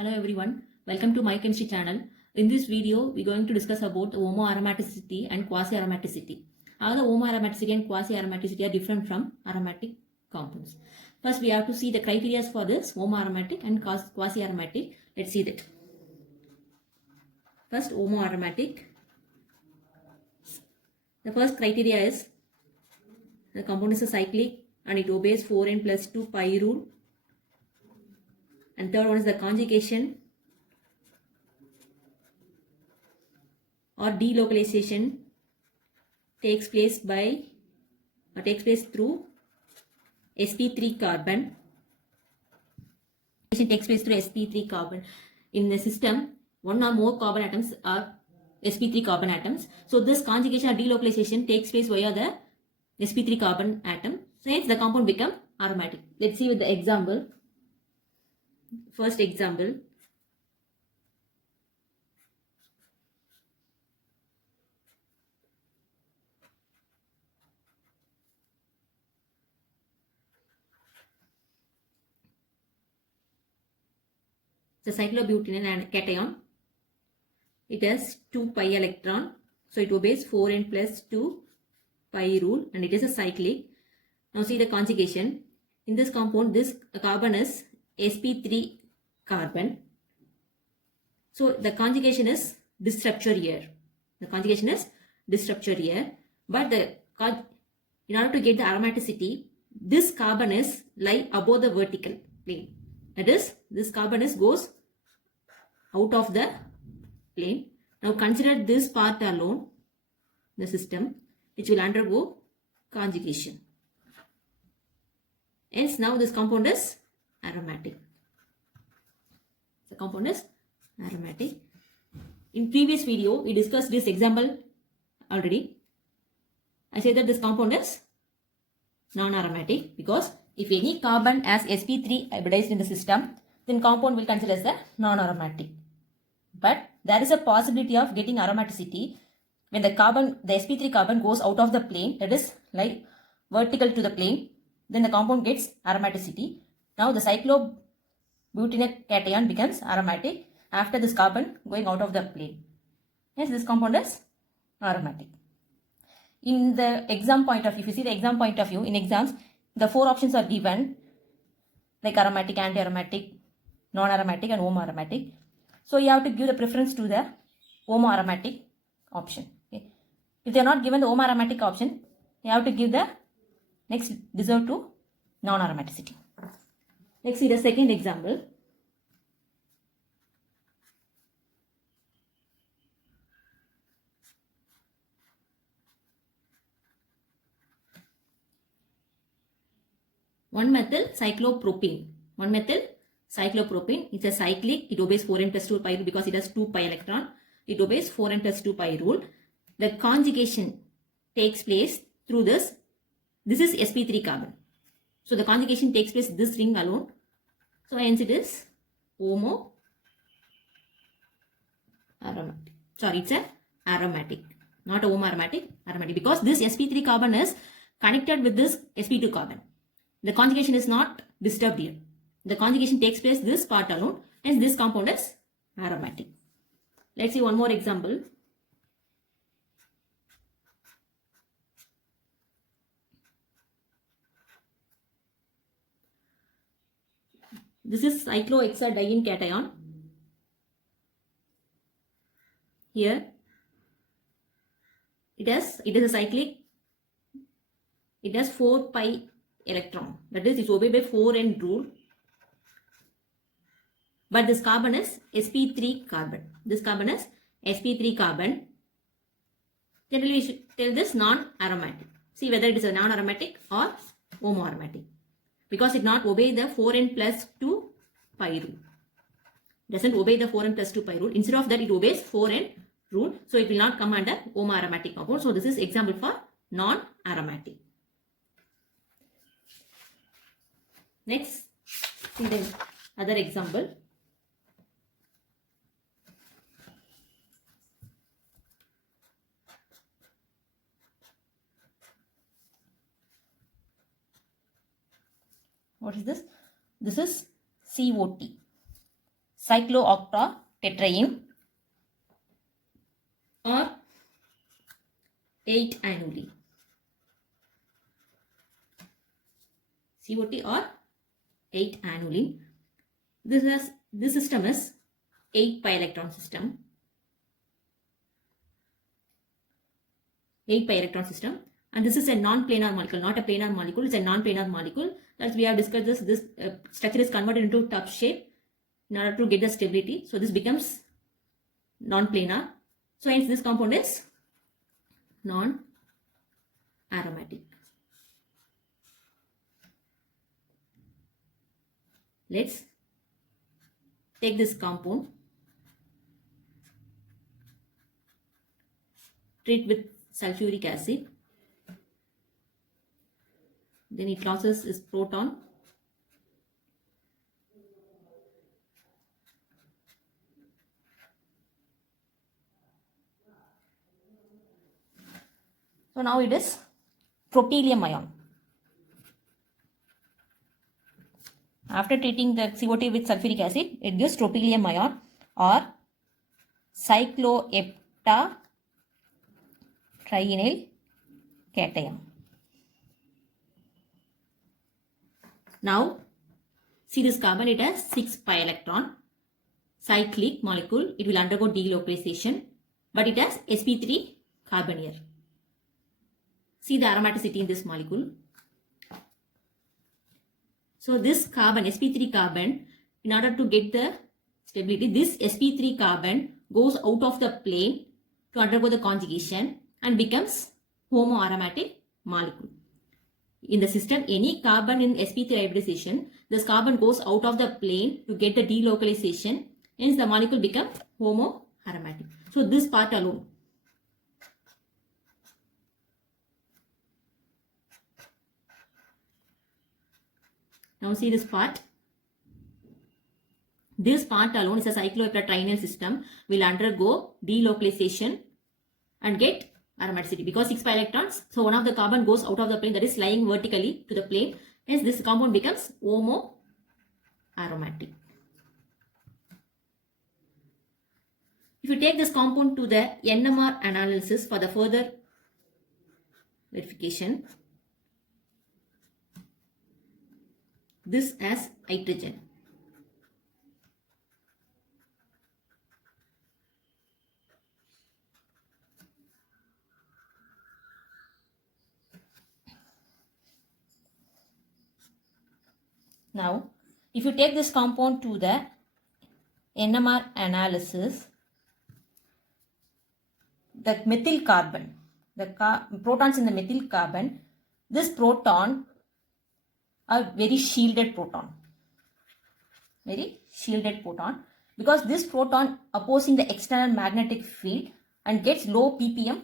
Hello everyone, welcome to my chemistry channel. In this video, we're going to discuss about homoaromaticity and quasi-aromaticity. How the homoaromaticity and quasi-aromaticity are different from aromatic compounds. First, we have to see the criteria for this homoaromatic and quasi-aromatic. Let's see that. First, homoaromatic. The first criteria is the compound is a cyclic and it obeys 4n plus 2 pi rule. And third one is the conjugation or delocalization takes place through sp3 carbon. Takes place through sp3 carbon. In the system, one or more carbon atoms are sp3 carbon atoms. So this conjugation or delocalization takes place via the sp3 carbon atom. Hence the compound become aromatic. Let's see with the example. First example, the cyclobutene and cation. It has 2 pi electron, so it obeys 4n plus 2 pi rule and it is a cyclic. Now see the conjugation. In this compound, this carbon is sp3 carbon. So the conjugation is this structure here. The conjugation is this structure here. But in order to get the aromaticity, this carbon is lie above the vertical plane. That is, this carbon goes out of the plane. Now consider this part alone, the system, which will undergo conjugation. Hence now this compound is aromatic. The compound is aromatic. In previous video, we discussed this example already. I said that this compound is non-aromatic because if any carbon has sp3 hybridized in the system, then compound will consider as the non-aromatic. But there is a possibility of getting aromaticity when the sp3 carbon goes out of the plane, that is like vertical to the plane, then the compound gets aromaticity. Now the cyclobutene cation becomes aromatic after this carbon going out of the plane. Hence this compound is aromatic. In the exam point of view, if you see the exam point of view, in exams, the 4 options are given like aromatic, anti-aromatic, non-aromatic and homoaromatic. So you have to give the preference to the homoaromatic option. Okay. If they are not given the homoaromatic option, you have to give the next deserve to non-aromaticity. Let's see the second example. One methyl cyclopropene. It's a cyclic. It obeys 4n plus 2 pi rule because it has 2 pi electron. It obeys 4n plus 2 pi rule. The conjugation takes place through this. This is sp3 carbon. So the conjugation takes place this ring alone. So hence it is homoaromatic. Sorry, it's a aromatic. Not a homoaromatic, aromatic. Because this sp3 carbon is connected with this sp2 carbon. The conjugation is not disturbed here. The conjugation takes place this part alone. Hence this compound is aromatic. Let's see one more example. This is cyclohexadiene cation. Here it is a cyclic. It has 4 pi electron. That is, it's obeyed by 4n rule. But this carbon is sp3 carbon. This carbon is sp3 carbon. Generally, we should tell this non-aromatic. See whether it is a non-aromatic or homoaromatic. Because it not obey the 4n plus 2 pi rule. Doesn't obey the 4n plus 2 pi rule. Instead of that, it obeys 4n rule. So it will not come under homoaromatic compound. So this is example for non-aromatic. Next, see the other example. What is this? This is COT. cyclooctatetraene or 8-annuline. COT or 8-annuline. This system is 8 pi electron system. 8 pi electron system, and this is a non-planar molecule, not a planar molecule. It's a non-planar molecule. As we have discussed this structure is converted into tub shape in order to get the stability. So this becomes non-planar. So hence this compound is non-aromatic. Let's take this compound, treat with sulfuric acid, then it loses its proton, so now it is tropylium ion. After treating the COT with sulfuric acid, it gives tropylium ion or cycloheptatrienyl cation. Now, see this carbon, it has 6 pi electron, cyclic molecule. It will undergo delocalization, but it has sp3 carbon here. See the aromaticity in this molecule. So this carbon, sp3 carbon, in order to get the stability, this sp3 carbon goes out of the plane to undergo the conjugation and becomes homoaromatic molecule. In the system, any carbon in sp3 hybridization, this carbon goes out of the plane to get the delocalization, hence the molecule becomes homoaromatic. So this part alone. Now see this part. This part alone is a cycloheptatrienyl system, will undergo delocalization and get aromaticity because 6 pi electrons. So one of the carbon goes out of the plane, that is lying vertically to the plane. Hence this compound becomes homoaromatic. If you take this compound to the NMR analysis for the further verification, this as hydrogen. Now, if you take this compound to the NMR analysis, the methyl carbon, the protons in the methyl carbon, this proton are very shielded proton. Very shielded proton, because this proton opposing the external magnetic field and gets low ppm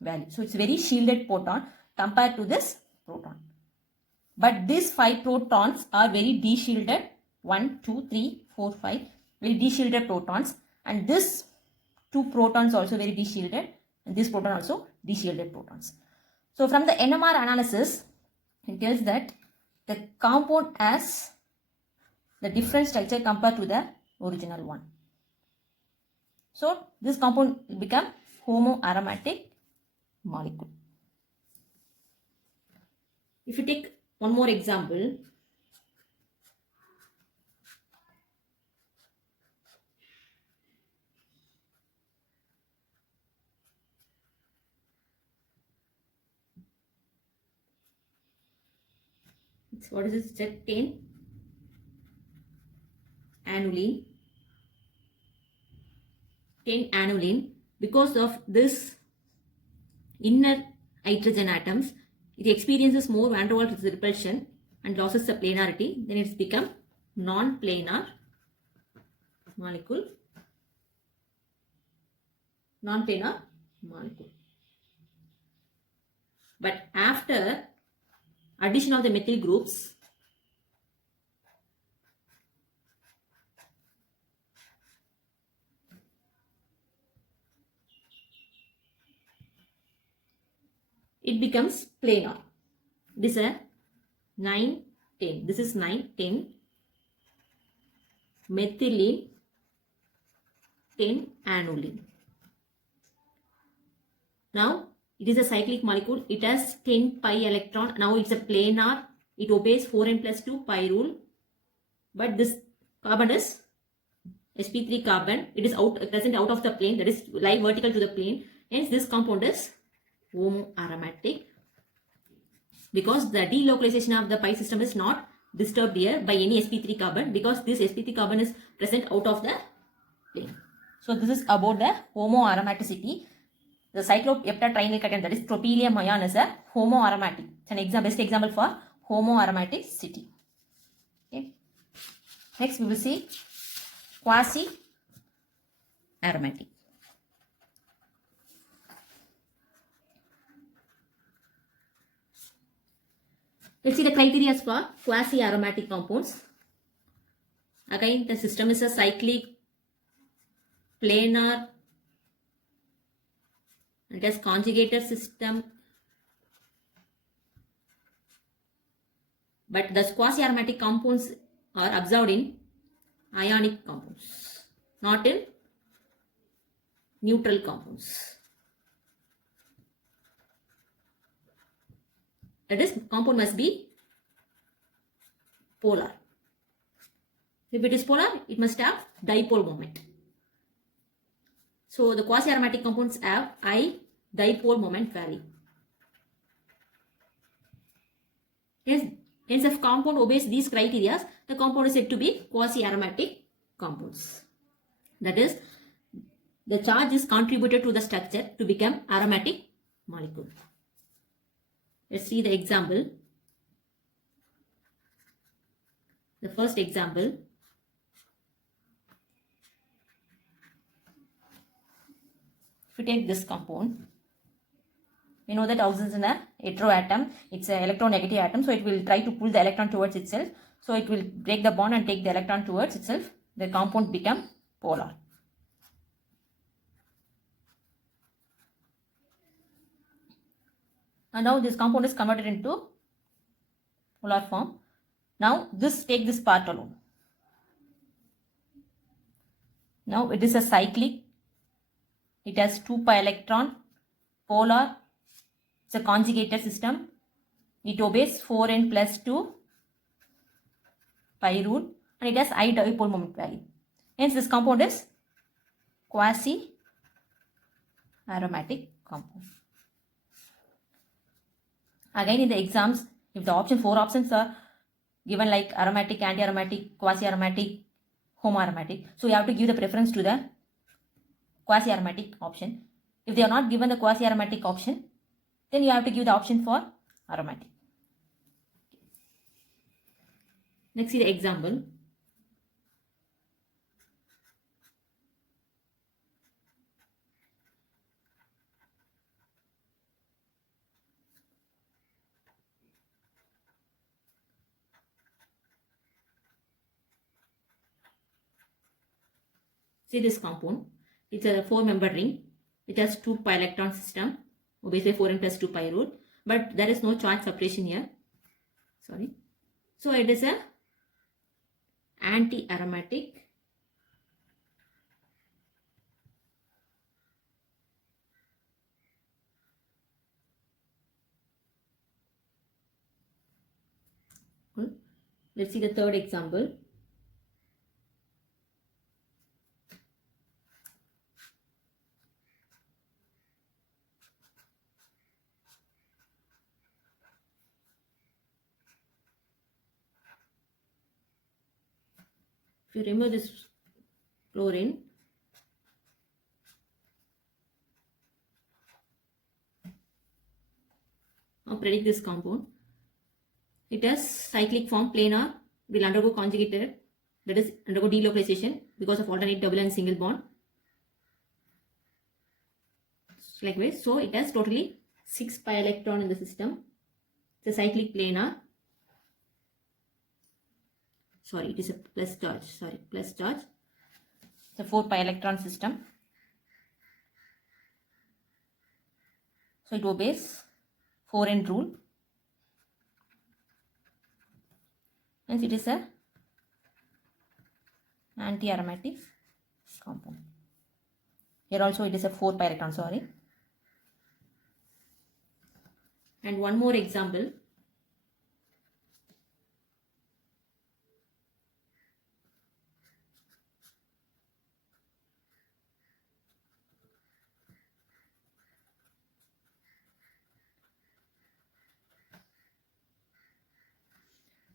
value. So it's very shielded proton compared to this proton. But these 5 protons are very deshielded. 1, 2, 3, 4, 5 very deshielded protons, and this 2 protons also very deshielded, and this proton also deshielded protons. So from the NMR analysis, it tells that the compound has the different structure compared to the original one. So this compound will become homoaromatic molecule. If you take one more example, what is this? Step 10, aniline. 10 aniline. Because of this inner hydrogen atoms, it experiences more van der Waals repulsion and loses the planarity. Then it's become non-planar molecule. Non-planar molecule. But after addition of the methyl groups, it becomes planar. This is a 9, 10. This is 9, 10. Methylene 10 annually. Now it is a cyclic molecule. It has 10 pi electron. Now it's a planar. It obeys 4n plus 2 pi rule. But this carbon is sp3 carbon. It is present out of the plane, that is lie vertical to the plane. Hence this compound is homoaromatic, because the delocalization of the pi system is not disturbed here by any sp3 carbon, because this sp3 carbon is present out of the plane. So this is about the homoaromaticity. The cycloheptatrinyl cation, that is tropylium ion, is a homoaromatic. It's an best example for homoaromaticity. Okay. Next we will see quasi-aromatic. Let's see the criteria for quasi-aromatic compounds. Again, the system is a cyclic, planar, it has conjugated system. But the quasi-aromatic compounds are observed in ionic compounds, not in neutral compounds. That is, compound must be polar. If it is polar, it must have dipole moment. So the quasi-aromatic compounds have high dipole moment value. Hence, if compound obeys these criteria, the compound is said to be quasi-aromatic compounds. That is, the charge is contributed to the structure to become aromatic molecule. Let's see the example. The first example. If we take this compound, we know that oxygen is in a heteroatom. It's an electronegative atom, so it will try to pull the electron towards itself. So it will break the bond and take the electron towards itself. The compound become polar. And now this compound is converted into polar form. Now take this part alone. Now it is a cyclic. It has 2 pi electron, polar. It's a conjugated system. It obeys 4n plus 2 pi rule, and it has high dipole moment value. Hence this compound is quasi-aromatic compound. Again, in the exams, if the 4 options are given like aromatic, anti-aromatic, quasi-aromatic, homoaromatic, so you have to give the preference to the quasi-aromatic option. If they are not given the quasi-aromatic option, then you have to give the option for aromatic. Next, see the example. See this compound. It's a 4-membered ring. It has 2 pi electron system, obviously 4n plus 2 pi rule, but there is no charge separation here. Sorry. So it is a anti-aromatic Let's see the third example. If you remove this chlorine, now predict this compound. It has cyclic form, planar, will undergo conjugated, that is undergo delocalization because of alternate double and single bond. Likewise, so it has totally 6 pi electron in the system. It's a cyclic planar. Sorry, it is a plus charge. Sorry, plus charge. It's a 4 pi electron system. So it obeys 4n rule. Hence it is a anti-aromatic compound. Here also it is a 4 pi electron, sorry. And one more example.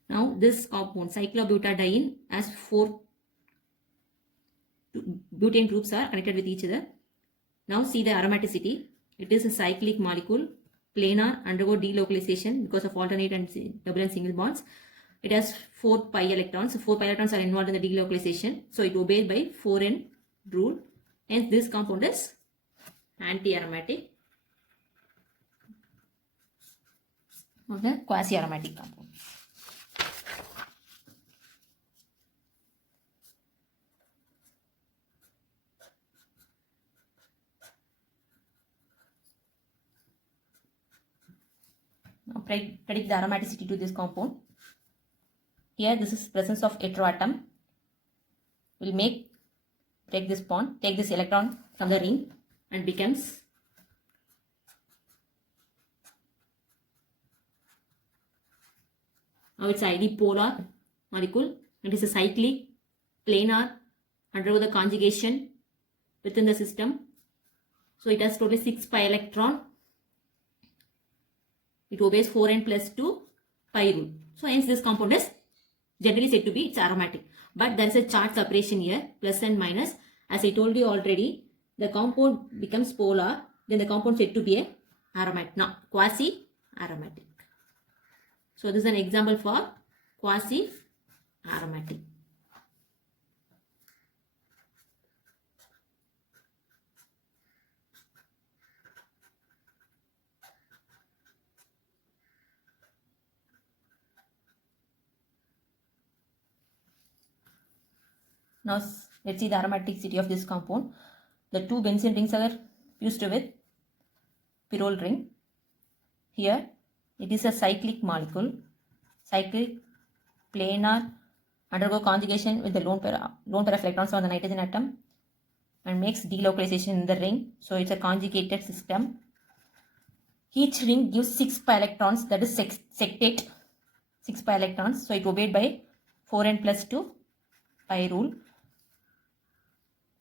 Now this compound cyclobutadiene has 4 butane groups are connected with each other. Now see the aromaticity. It is a cyclic molecule, planar, undergo delocalization because of alternate and double and single bonds. It has 4 pi electrons. So 4 pi electrons are involved in the delocalization. So it obeys by 4n rule. Hence this compound is anti-aromatic. Okay, quasi-aromatic compound. Now predict the aromaticity to this compound. Here this is presence of heteroatom. Will break this bond, take this electron from the ring and becomes now it's ID polar molecule. It is a cyclic, planar, undergo the conjugation within the system. So it has totally 6 pi electron. It obeys 4n plus 2 pi rule. So hence this compound is generally said to be it's aromatic. But there is a charge separation here, plus and minus. As I told you already, the compound becomes polar, then the compound said to be a aromatic. Now quasi-aromatic. So this is an example for quasi-aromatic. Now let's see the aromaticity of this compound. The 2 benzene rings are fused with pyrrole ring. Here it is a cyclic molecule, cyclic, planar, undergo conjugation with the lone pair of electrons on the nitrogen atom and makes delocalization in the ring. So it's a conjugated system. Each ring gives 6 pi electrons, that is sectate, 6 pi electrons. So it obeyed by 4n plus 2 pi rule.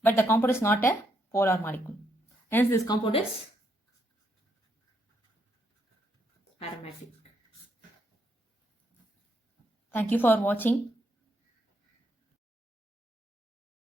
But the compound is not a polar molecule. Hence this compound is aromatic. Thank you for watching.